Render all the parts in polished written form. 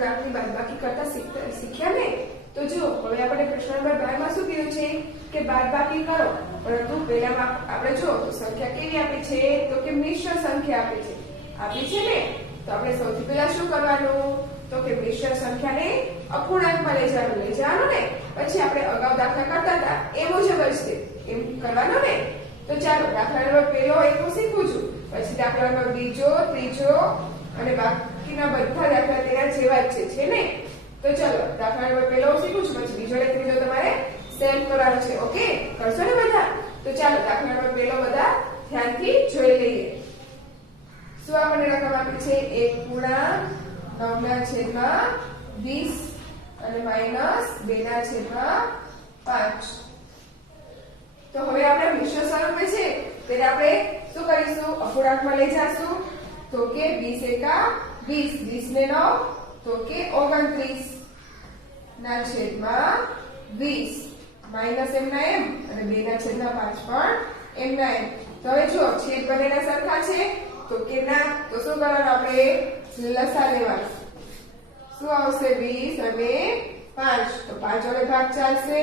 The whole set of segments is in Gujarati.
અપૂર્ણાંકની બાદબાકી કરતા શીખ્યા ને? તો જો હવે આપણે પ્રશ્ન નંબર 12 માં શું કીધું છે કે બાદબાકી કરો, પરંતુ પહેલામાં આપણે જો તો સંખ્યા કેવી આપી છે? તો કે મિશ્ર સંખ્યા આપી છે ને? તો આપણે સૌથી પહેલા શું કરવાનું? તો કે મિશ્ર સંખ્યાને અપૂર્ણાંકમાં લઈ જવાનું ને? પછી આપણે અગાઉ દાખલા કરતા હતા એ મુજબ જ છે એમ કરવાનું ને? તો ચાલો દાખલા નંબર પહેલો એક હું શીખું છું, પછી દાખલા નંબર બીજો, ત્રીજો અને બાકીના બધા દાખલા તેના જેવા જ છે ને? તો ચાલો દાખલા નંબર પહેલો હું શીખું છું, પછી બીજો અને ત્રીજો તમારે સેમ કરવાનો છે. ઓકે, કરશો ને બધા? તો ચાલો દાખલા નંબર પહેલો બધા ધ્યાનથી જોઈ લઈએ. શું આપણને રકમ આપી છે? 1/9/20 અને -2/5. તો હવે આપણે મિશ્ર સ્વરૂપે છે ત્યારે આપણે શું કરીશું? અપૂર્ણાંકમાં લઈ જાશું. તો કે 20 એકા 20, 20 ને 9 તો કે 29/20 માઈનસ એમના એમ અને 2/5 પણ એમના એમ. તો હવે જો છેદ બંનેના સરખા છે તો કે ના, તો શું કરવાનું? આપણે લસા લેવાનું. શું આવશે? 20 અને 5. તો 5 વડે ભાગ ચાલશે,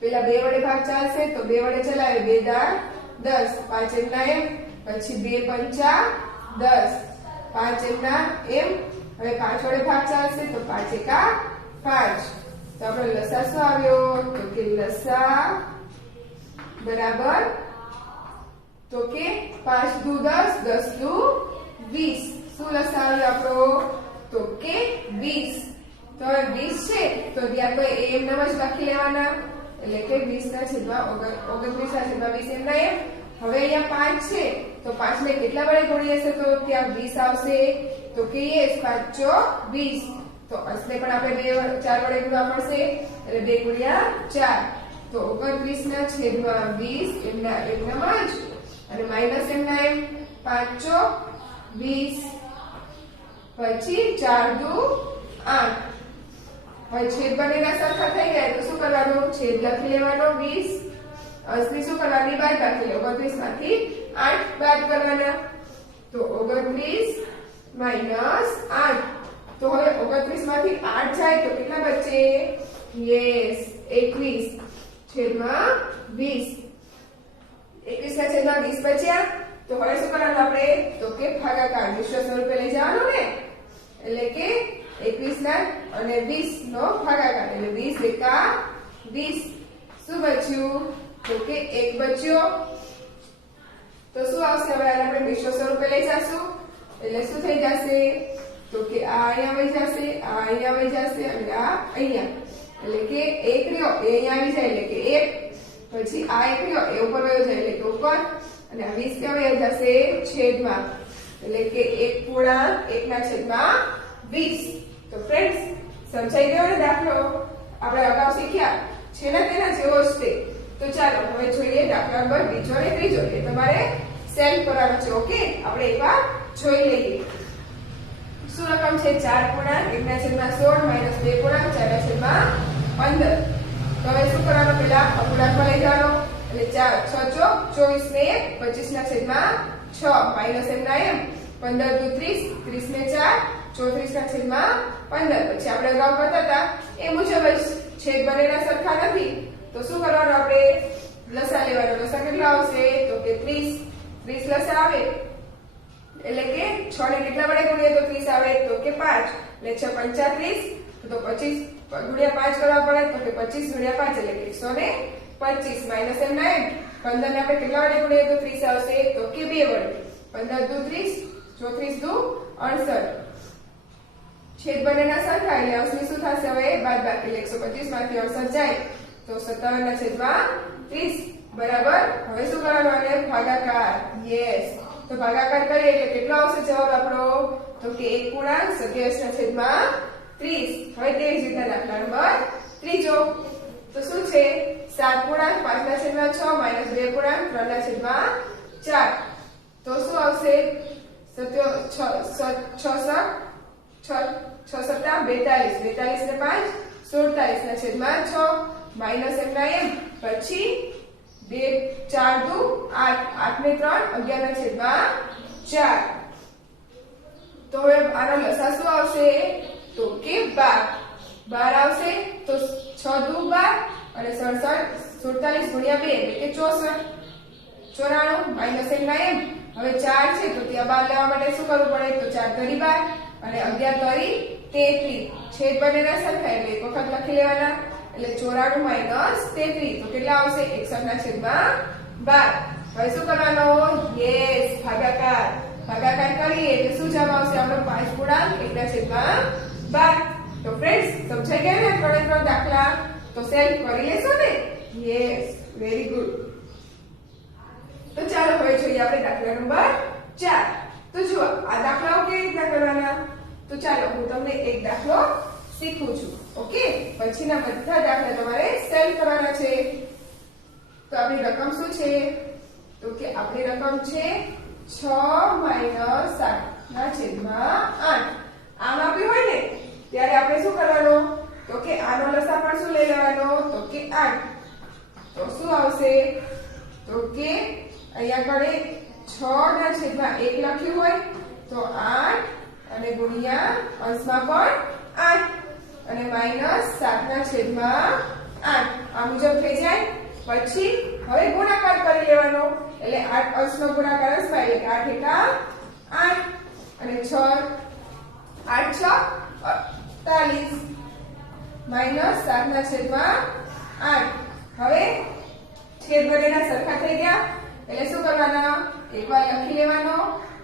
પેલા 2 વડે ભાગ ચાલશે તો 2 વડે ચલાવે, 2 દાળ 10, 5 એમના એમ, પછી 2 પંચા 10, 5 એમના એમ. હવે 5 વડે ભાગ ચાલશે તો 5 એકા 5. તો આપણો લસા શું આવ્યો? તો કે લસા બરાબર તો કે 5 દુ 10, 10 દુ 20. શું લસા આવ્યો આપણો? તો કે 20. તો હવે 20 છે તો ત્યાં તો એમ નામ જ લખી લેવાના, એટલે કે 20/29/20 એમના એમ. હવે અહીંયા 5 છે તો 5 ને કેટલા વડે ગુણીએ છે? તો ત્યાં 20 આવશે. તો કે યસ 5 ચોક 20. તો અંશને પણ આપણે 4 વડે ગુણવા પડશે, એટલે 2 ગુણ્યા 4. તો 29/20 એમના એમનામાં જ, અને માઈનસ એમના એમ 5 ચોક 20, પછી 4 દુ 8. હવે છેદ બંનેના સરખા થઈ ગયા તો શું કરવાનું? છેદ લખી લેવાનો 20, અંશની શું કરવાની? બાદબાકી. 29 માંથી 8 બાદ કરવાના. તો 29 માઈનસ 8. તો હવે 29 માંથી 8 જાય તો કેટલા બચે? યસ 21 છેદમાં 20. 21 ના છેદમાં 20 બચ્યા. તો હવે શું કરવાનું આપણે? તો કે ભાગાકાર મિશ્ર સ્વરૂપે લઈ જવાનું ને? એટલે કે 21 અને 20 નો ભાગાકાર, એટલે 20 એકા 20. શું બચ્યું? તો કે 1 બચ્યો. તો શું આવશે? હવે આપણે મિશ્ર સ્વરૂપે લઈ જશું એટલે શું થઈ જશે? તો કે આ અહીંયા આવી જશે, આ અહીંયા આવી જશે અને આ અહીંયા, એટલે કે 1 રહ્યો એ અહીંયા આવી જાય એટલે કે 1, પછી આ 1 રહ્યો એ ઉપર વયો જાય એટલે કે ઉપર, અને આ 20 કેવા વયા જશે? છેદમાં, એટલે કે 1/1/20. તો ફ્રેન્ડ્સ સમજાઈ ગયો ને દાખલો? આપણે અગાઉ શીખ્યા છે ને તેના જેવો જ છે. તો ચાલો હવે જોઈએ દાખલા નંબર બીજો અને ત્રીજો. એ તમારે સેમ કરવાનો છે. ઓકે, આપણે એકવાર જોઈ લઈએ. શું રકમ છે? 4 પૂર્ણાંક 1/16 માઈનસ 2 પૂર્ણાંક 4/15. તો હવે શું કરવાનું? પેલા અપૂર્ણાંકમાં લઈ જવાનો, એટલે 4 6 ચોક 24 ને 1 25/6 માઈનસ એમના એમ 15 દુ 30, 30 ને 4 34/15. પછી આપણે અગાઉ કરતા હતા એ મુજબ જ છેદ બંનેના સરખા નથી તો શું કરવાનું? આપણે લસા લેવાનો. લસા કેટલા આવશે? તો કે 30 લસા આવે એટલે કે 6 ને કેટલા વડે ગુણીએ તો 30 આવે? તો કે 5, એટલે 6 પંચા 30, તો 25 ગુણ્યા 5 કરવા પડે તો કે 25 ગુણ્યા 5 એટલે કે 125 માઈનસ એમના એમ 15 ને આપણે કેટલા વડે ગુણીએ તો 30 આવશે? તો કે 2 વડે. 15 દુ 30, 34 દુ 68. છેદ બંનેના સરખા એટલે અંશની શું થશે? હવે બાદબાકી, એટલે 125 માંથી 68 જાય તો 57/30 બરાબર. હવે શું કરવાનું? આને ભાગાકાર. યસ, તો ભાગાકાર કરીએ એટલે કેટલો આવશે જવાબ આપણો? તો કે 1 પૂર્ણાંક 27/30. હવે તે જ રીતના દાખલા નંબર ત્રીજો. તો શું છે? 7 પૂર્ણાંક 5/6 માઈનસ 2 પૂર્ણાંક 3/4. તો શું આવશે? 6 સત્તા 42, 42 ને 5 47/6 માઈનસ એમના એમ, પછી 2 4 દુ 8, 8 ને 3 11/4. તો હવે આનો લસા શું આવશે તો કે 12 12 આવશે તો 6 દુ 12 અને 47 ગુણ્યા 2 એટલે કે 64 94 માઈનસ એમ ના એમ હવે 4 છે તો ત્યાં 12 લેવા માટે શું કરવું પડે તો 4 તરી 12 અને 11 તરી 33 છેદ બંનેના સરખા એટલે એક વખત લખી લેવાના એટલે 94 માઈનસ 33 તો કેટલા આવશે 61 ના છેદમાં 12 હવે શું કરવાનો યસ ભાગાકાર કરીએ એટલે શું જવાબ આવશે આપણો 5 ગુણાંક 1 ના છેદમાં 12 તો ફ્રેન્ડ્સ સમજાઈ ગયા ને ત્રણે ત્રણ દાખલા તો સેલ્ફ કરી લેશો ને યસ વેરી ગુડ તો ચાલો હવે જોઈએ આપણે દાખલા નંબર 4 તો જુઓ આ દાખલાઓ કેવી રીતના કરવાના તો ચાલો હું તમને એક દાખલો શીખું છું ઓકે પછીના બધા દાખલા તમારે સોલ્વ કરવાના છે તો આપણી રકમ શું છે તો કે આપણી રકમ છે 6 - 7 ના છેદમાં 8 આમ આપ્યું હોય ને ત્યારે આપણે શું કરવાનું તો કે આનો લસા પણ શું લઈ લેવાનો તો કે 8 તો શું આવશે તો કે અહીંયા કડે 6 ના છેદમાં 1 લખ્યું હોય તો 8 અને ગુણ્યા અંશમાં પણ 8 અને માઈનસ 7 ના છેદમાં 8 આ મુજબ થઈ જાય પછી હવે ગુણાકાર કરી લેવાનો એટલે 8 અંશનો ગુણાકાર અંશમાં એટલે 8 એકા 8 અને 6 8 6 48 માઈનસ 7 ના છેદમાં 8 હવે છેદ બંનેના સરખા થઈ ગયા એટલે શું કરવાના એકવાર લખી લેવાનો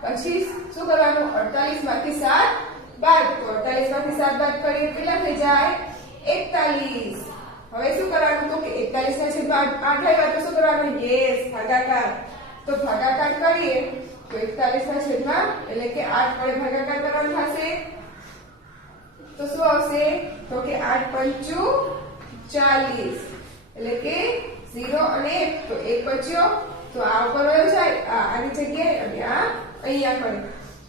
પછી શું કરવાનું 48 માંથી 7 બાદ તો 48 માંથી 7 બાદ કરીએ કેટલા થઈ જાય 41 હવે શું કરવાનું તો કે 41 ના છેદમાં 8 આવ્યા તો શું કરવાનું યસ ભાગાકાર તો ભાગાકાર કરીએ તો 41 ના છેદમાં એટલે કે 8 વડે ભાગાકાર કરવાનું થશે તો શું આવશે તો કે 8 પંચું 40 એટલે કે 0 અને 1 તો 1 બચ્યો તો આ ઉપર વયો જાય આની જગ્યાએ અને આ અહીંયા કરે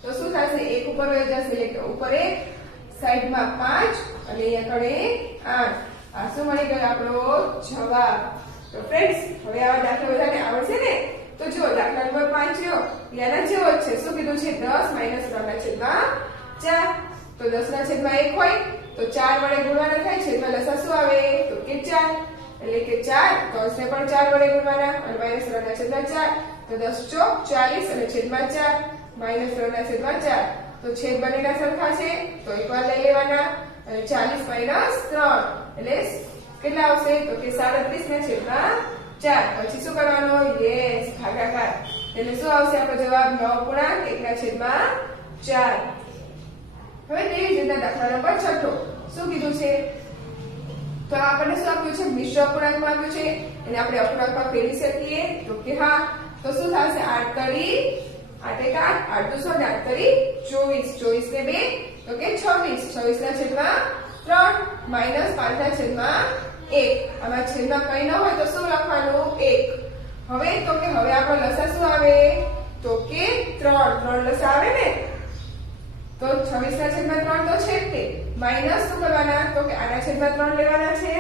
તો શું થશે 1 ઉપર વયો જશે એટલે કે ઉપર 1 સાઈડમાં 5 અને અહીંયા કરે 8 આ શું મળી ગયો આપણો જવાબ તો ફ્રેન્ડ્સ હવે આવા દાખલા બધાને આવડશે ને તો જુઓ દાખલા નંબર 5 રહ્યો એના જેવો જ છે શું કીધું છે 10 - 3 ના છેદમાં 4 તો 10 ના છેદમાં 1 હોય તો 4 વડે ગુણવાના થાય છેદમાં લસા શું આવે તો કે 4 એટલે કે 4 તો અંશને પણ 4 વડે ગુણવાના અને માઈનસ 3 ના છેદમાં 4 તો 10 ચોક 40 અને છેદમાં 4 માઈનસ 3 ના છેદમાં 4 તો છેદ બંનેના સરખા છે તો એકવાર લઈ લેવાના અને 40 માઈનસ 3 એટલે કેટલા આવશે તો કે 37 ના છેદમાં 4 પછી શું કરવાનું યસ ભાગાકાર એટલે શું આવશે આપણો જવાબ 9 ગુણાંક 1 ના છેદમાં 4 હવે તેવી જ રીતના દાખલા નંબર 6 શું કીધું છે તો આપણને શું આપ્યું છે મિશ્ર અપૂર્ણાંકમાં આપ્યું છે એને આપણે અપૂર્ણાંકમાં ફેરવી શકીએ તો કે હા તો શું થશે 8 તરી 8 એકા 8 2 8 તરી 24 ને 2 તો કે 26 ના છેદમાં 3 માઈનસ 5 ના છેદમાં 1 આમાં છેદમાં કંઈ ન હોય તો શું લખવાનું 1 હવે તો કે હવે આપણો લસા શું આવે તો કે 3 લસા આવે ને તો 26 ના છેદમાં 3 તો છે જ તે માઈનસ શું કરવાના તો કે આના છેદમાં 3 લેવાના છે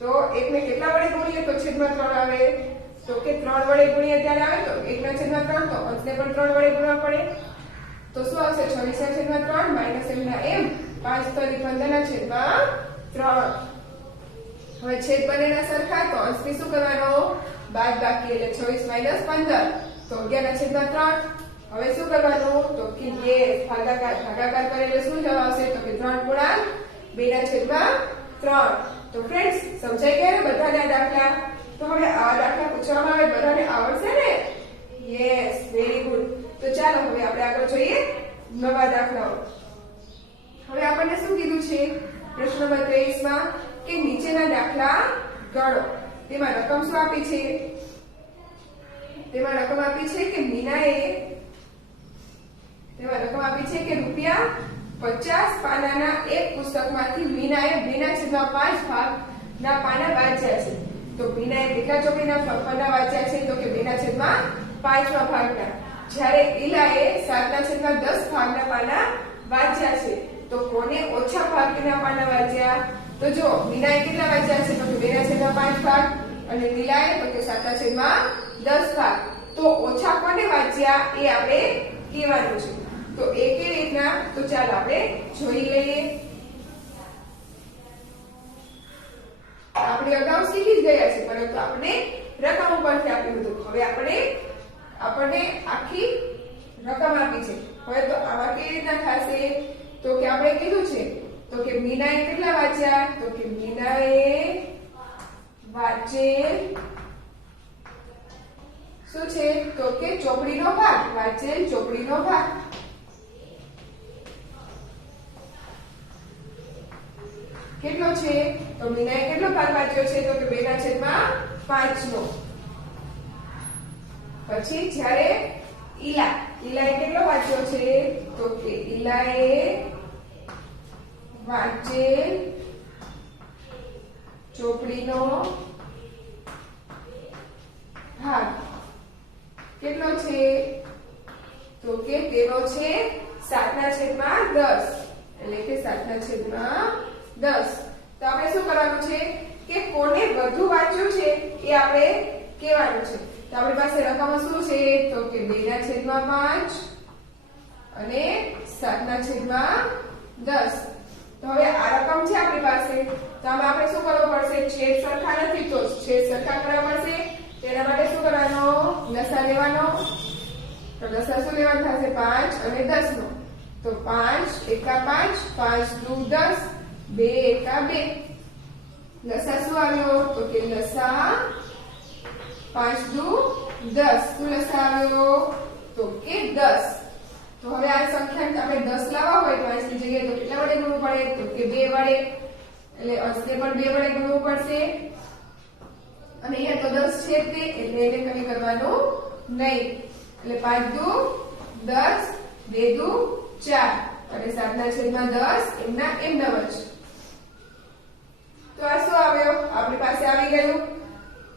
તો 1 ને કેટલા વડે ગુણીએ તો છેદમાં 3 આવે તો કે 3 વડે ગુણીએ ત્યારે આવે તો 1 ના છેદમાં 3 તો અંશને પણ 3 વડે ગુણવા પડે તો શું આવશે 26 ના છેદમાં 3 માઈનસ m ના m 5 તરી 15 ના છેદમાં 3 હવે છેદ બંનેના સરખા તો અંશની શું કરવાનો બાદ બાકી એટલે 26 માઈનસ 15 તો 11 ના છેદમાં 3 હવે શું કરવાનું તો કે યસ ભાગાકાર કરે એટલે શું જવાબ આવશે તો કે 3 ગુણાંક 2 ના છેદમાં 3 તો ફ્રેન્ડ્સ સમજાઈ ગયા ને બધાના દાખલા તો હવે આવા દાખલા પૂછવામાં આવે બધાને આવડશે ને યસ વેરી ગુડ તો ચાલો હવે આપણે આગળ જોઈએ નવા દાખલાઓ હવે આપણને શું કીધું છે પ્રશ્ન નંબર 23 માં કે નીચેના દાખલા ગણો તેમાં રકમ શું આપી છે તેમાં રકમ આપી છે કે મીનાએ રૂપિયા 50 પાનાના એક પુસ્તકમાંથી મીનાએ 2/5 ભાગના પાના વાંચ્યા છે તો મીનાએ કેટલા ચોપડીના પાના વાંચ્યા છે તો કે 2/5 ભાગના જ્યારે ઈલાએ 7/10 ભાગના પાના વાંચ્યા છે તો કોને ઓછા ભાગના પાના વાંચ્યા તો જો મીનાએ કેટલા વાંચ્યા છે તો કે 2/5 ભાગ અને ઈલાએ તો કે 7/10 ભાગ તો ઓછા કોને વાંચ્યા એ આપણે કહેવાનું છે તો તો એ કેવી રીતના, તો ચાલો આપણે જોઈ લઈએ. આપણે અગાઉ શીખી જ ગયા છે, પરંતુ આપણે રકમ ઉપરથી આપ્યું હતું. હવે આપણને આખી રકમ આપી છે. હવે તો આમાં કેવી રીતના થશે, તો કે આપણે કીધું છે તો કે મીનાએ કેટલા વાંચ્યા, તો કે મીનાએ વાંચેલ શું છે, તો કે ચોપડીનો ભાગ, વાંચેલ ચોપડીનો ભાગ. કેટલો છે, તો મીનાએ કેટલો ભાગ વાંચ્યો છે, તો કે 2/5 નો. પછી જ્યારે ઈલાએ કેટલો વાંચ્યો છે, તો કે ઈલાએ વાંચેલ ચોપડીનો ભાગ કેટલો છે, તો કે તેનો છે 7/10, એટલે કે 7/10. તો આપણે શું કરવાનું છે કે કોને વધુ વાંચ્યું છે એ આપણે કહેવાનું છે. તો આપણી પાસે રકમો શું છે, તો કે 2/5 અને 7/10. તો હવે આ રકમ છે આપણી પાસે, તો આમાં આપણે શું કરવું પડશે, છેદ સરખા નથી તો છેદ સરખા કરવા પડશે. તેના માટે શું કરવાનો, લસા લેવાનો. તો લસા શું લેવાનું થશે, 5 અને 10 નો. તો 5 એકા 5, 5 દુ 10, 2 એકા 2. લસા શું આવ્યો, તો કે લસા 5 દુ 10. શું લસા આવ્યો, તો કે 10. તો હવે આ સંખ્યાને આપણે 10 લાવવા હોય તો આની જગ્યાએ તો કેટલા વડે ગુણવું પડે, તો કે 2 વડે. એટલે અંશને પણ 2 વડે ગુણવું પડશે. અને અહીંયા તો 10 છે તે, એટલે એને કઈ કરવાનું નહીં. એટલે 5 દુ 10, 2 દુ 4 અને 7/10 એમના જ. તો આ શું આવ્યો, આપણી પાસે આવી ગયું.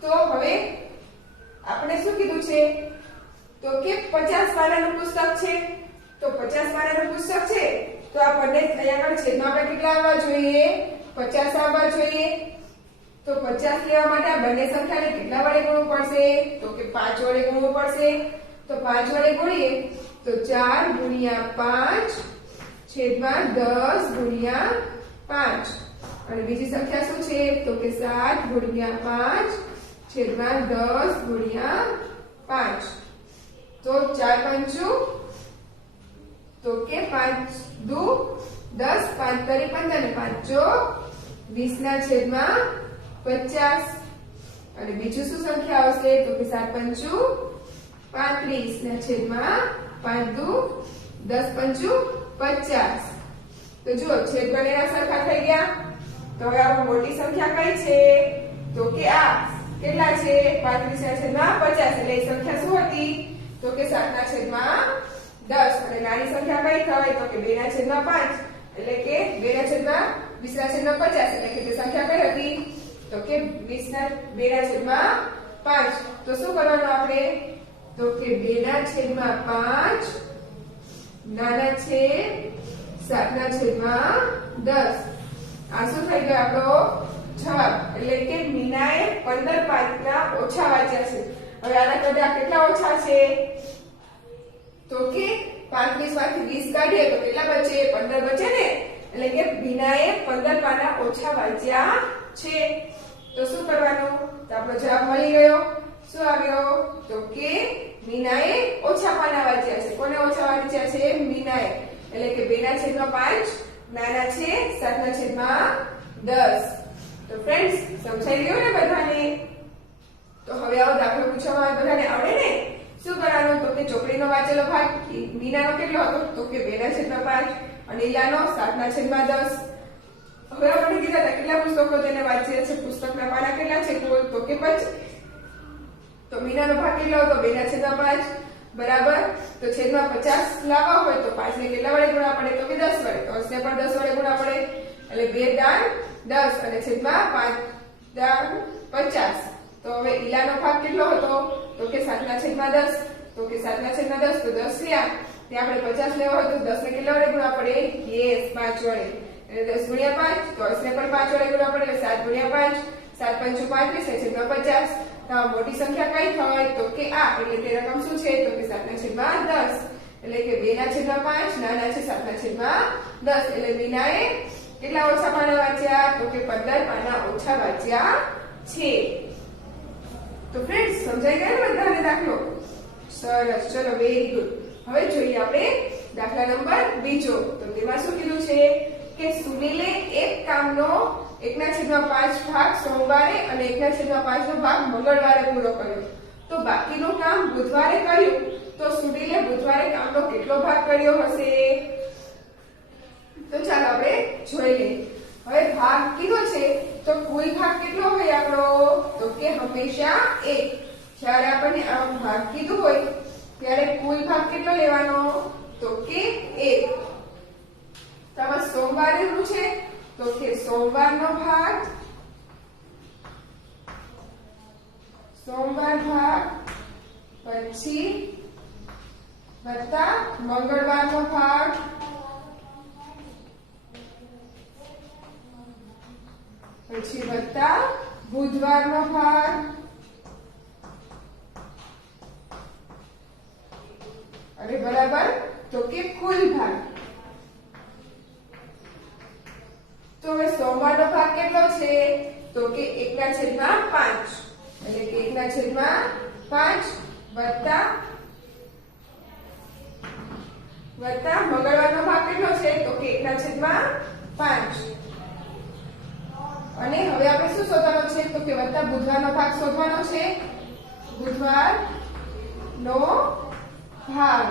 તો હવે આપણે શું કીધું છે, તો કે 50 પાનાનું પુસ્તક છે. તો 50 પાનાનું પુસ્તક છે તો આપણને અહીંયા આગળ છેદમાં આપણે કેટલા આવવા જોઈએ, 50 આવવા જોઈએ. તો 50 લેવા માટે આ બંને સંખ્યાને કેટલા વડે ગુણવું પડશે, તો કે 5 વડે ગુણવું પડશે. તો 5 વડે ગુણીએ તો 4 ગુણ્યા 5 છેદમાં 10 ગુણ્યા 5. અને બીજી સંખ્યા શું છે, તો કે 7 ગુણ્યા 5 છેદમાં 10 ગુણ્યા 5. તો 4 પંચું, તો કે 5 દુ 10, 5 તરી 15 અને 5 ચોક 20/50. અને બીજું શું સંખ્યા આવશે, તો કે 7 પંચું 35/5 દુ 10 પંચું 50. તો જુઓ છેદ બંનેના સરખા થઈ ગયા. તો હવે આ મોટી સંખ્યા કઈ છે, તો કે આ કેટલા છે, 35/50. એટલે એ સંખ્યા શું હતી, તો કે 7/10. અને નાની સંખ્યા કઈ થાય, તો કે 2/5. એટલે કે 2/20/50. એટલે કે તે સંખ્યા કઈ હતી, તો કે 2/5. તો શું કરવાનું આપણે, તો કે 2/5 નાના છે 7/10. આ શું થઈ ગયો આપણો જવાબ. એટલે કે મીનાએ 15 પાના ઓછા વાંચ્યા છે. હવે આના કરતા કેટલા ઓછા છે, તો કે 35 માંથી 20 કાઢીએ તો કેટલા બચે, 15 બચે ને. એટલે કે મીનાએ 15 પાના ઓછા વાંચ્યા છે. તો શું કરવાનું, તો આપણો જવાબ મળી ગયો. શું આવ્યો, તો કે મીનાએ ઓછા પાના વાંચ્યા છે. કોને ઓછા વાંચ્યા છે, મીનાએ. એટલે કે 2/5 નાના છે 7/10. તો ફ્રેન્ડ્સ સમજાઈ ગયું ને બધાને. તો હવે આવો દાખલો પૂછવામાં બધાને આવડે ને. શું કરવાનું, તો કે ચોપડીનો વાંચેલો ભાગ મીનાનો કેટલો હતો, તો કે 2/5 અને ઈલાનો 7/10. હવે આપણે કીધા હતા કેટલા પુસ્તકો તેને વાંચ્યા છે, પુસ્તકના પાના કેટલા છે કુલ, તો કે 25. તો મીનાનો ભાગ કેટલો હતો, 2/5 બરાબર. તો છેદમાં 50 લાવવા હોય તો 5 ને કેટલા વડે ગુણવા પડે, તો કે 10 વડે. તો અંશને પણ 10 વડે ગુણવા પડે. એટલે 2 દાન 10 અને છેદમાં 5 દાન 50. તો હવે ઈલાનો ભાગ કેટલો હતો, તો કે 7/10. તો કે 7/10 તો 10 થયા. ત્યાં આપણે 50 લેવા હોય તો 10 ને કેટલા વડે ગુણવા પડે, યસ 5 વડે. એટલે 10 ગુણ્યા 5 તો અંશને પણ 5 વડે ગુણવા પડે. એટલે 7 ગુણ્યા 5, 7 પંચું 35 છેદમાં 50. તો મોટી સંખ્યા કઈ થાય, તો કે આ. એટલે તે રકમ શું છે, તો કે 7/10. એટલે કે 2/5 નાના છે 7/10 એટલે મીનાએ કેટલા ઓછા પાના વાંચ્યા તો કે 15 પાના ઓછા વાંચ્યા છે. તો ફ્રેન્ડ્સ સમજાઈ ગયા ને બધાને દાખલો? સરસ, ચલો વેરી ગુડ. હવે જોઈએ આપણે દાખલા નંબર બીજો. તો તેમાં શું કીધું છે કે સુનિલે એક કામનો 1/5 ભાગ સોમવારે અને 1/5 નો ભાગ મંગળવારે પૂરો કર્યો. તો બાકીનું કામ બુધવારે કર્યું. તો સુનિલે બુધવારે કામનો કેટલો ભાગ કર્યો હશે? તો ચાલો આપણે જોઈ લઈએ. હવે ભાગ કીધો છે તો કુલ ભાગ કેટલો હોય આપણો? તો કે હંમેશા 1. જ્યારે આપણને આ ભાગ કીધું હોય ત્યારે કુલ ભાગ કેટલો લેવાનો? તો કે 1. તમે સોમવારે શું છે તો કે સોમવારનો ભાગ પછી વત્તા મંગળવારનો ભાગ પછી વત્તા બુધવારનો ભાગ અને બરાબર તો કે કુલ ભાગ. તો હવે સોમવારનો ભાગ કેટલો છે? તો કે 1/5 એટલે કે 1/5 વત્તા મંગળવારનો ભાગ કેટલો છે? તો કે 1/5. અને હવે આપણે શું શોધવાનો છે? તો કે વત્તા બુધવારનો ભાગ શોધવાનો છે. બુધવારનો ભાગ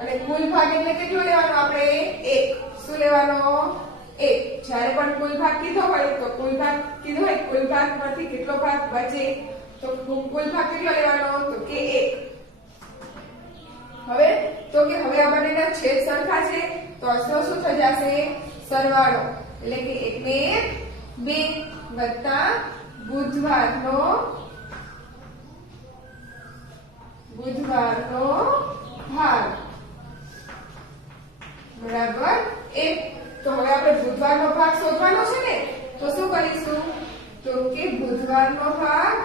અને કુલ ભાગ એટલે કેટલો લેવાનો આપણે? 1. શું લેવાનો? 1. જ્યારે પણ કુલ ભાગ કીધો હોય તો કુલ ભાગમાંથી કેટલો ભાગ બચે? તો કુલ ભાગ કેટલો લેવાનો? તો કે 1. હવે આ બંનેના છેદ સરખા છે તો અસરો શું થઈ જશે? સરવાળો. એટલે કે 1 ને 2 વત્તા બુધવારનો ભાગ બરાબર 1. તો હવે આપણે બુધવારનો ભાગ શોધવાનો છે ને, તો શું કરીશું? તો કે બુધવારનો ભાગ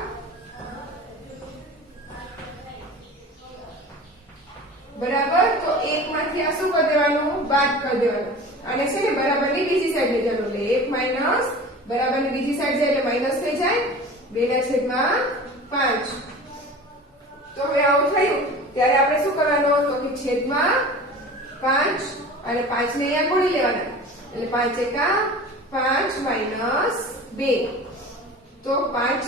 બરાબર તો 1 માંથી આ શું કરી દેવાનું? બાદ કરી દેવાનું. અને છે ને બરાબરની બીજી સાઈડ લઈ જવાનું. એટલે 1 માઈનસ બરાબરની બીજી સાઈડ જાય એટલે માઈનસ થઈ જાય 2/5. તો હવે આવું થયું ત્યારે આપણે શું કરવાનું? તો કે છેદમાં 5 અને 5 ને અહીંયા ગુણી લેવાના. એટલે 5 એકા 5 માઈનસ 2. તો 5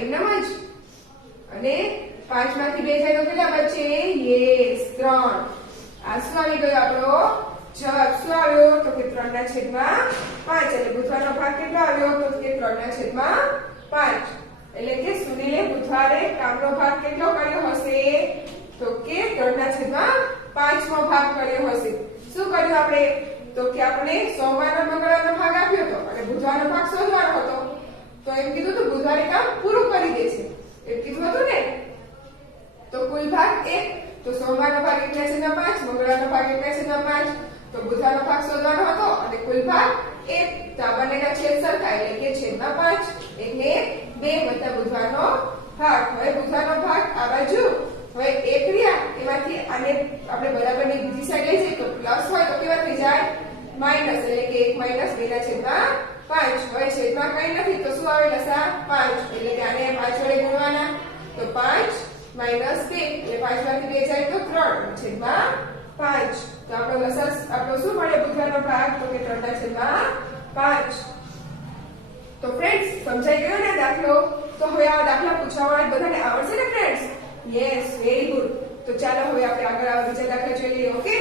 એમનામ જ અને 5 માંથી 2 જાય તો કેટલા બચે? યસ 3. આ શું આવી ગયો આપણો જવાબ? શું આવ્યો? તો કે 3/5. એટલે બુધવારનો ભાગ કેટલો આવ્યો? તો કે 3/5. એટલે કે સુનિલે બુધવારે કામનો ભાગ કેટલો કર્યો હશે? તો કે 3/5 ભાગ કર્યો હશે. શું કર્યું આપણે? તો કે આપણે સોમવારનો મંગળવારનો ભાગ આપ્યો હતો અને બુધવારનો ભાગ શોધવાનો હતો. તો એમ કીધું તો બુધવારે કામ પૂરું કરી દે છે એમ કીધું હતું ને. તો કુલ ભાગ 1. તો સોમવારનો ભાગ 1/5, મંગળવારનો ભાગ 1/5. તો બુધવારનો ભાગ શોધવાનો હતો અને કુલ ભાગ 1. તો આ બંનેના છેદ સરખા એટલે કે છેદમાં 5. 1 ને 2 વત્તા બુધવારનો ભાગ. હવે બુધવારનો ભાગ આ બાજુ હવે 1 રહ્યા એમાંથી આને આપણે બરાબરની બીજી સાઈડ લઈ જઈએ તો પ્લસ હોય તો કેવા થઈ જાય? માઈનસ. એટલે કે 1 માઈનસ 2/5. હવે છેદમાં કઈ નથી તો શું આવે? લસા 5. એટલે કે આને 5 વડે ગુણવાના. તો 5 માઈનસ 2 એટલે 5 માંથી 2 જાય તો 3 છેદમાં 5. તો આપણો લસા આપણો શું મળે બુધવારનો ભાગ? તો કે 3/5. તો ફ્રેન્ડ્સ સમજાઈ ગયો ને દાખલો? તો હવે આ દાખલા પૂછવામાં બધાને આવડશે ને ફ્રેન્ડ્સ? Yes very good. તો ચાલો હવે આપણે આગળ બીજા દાખલા જોઈ લઈએ. ઓકે.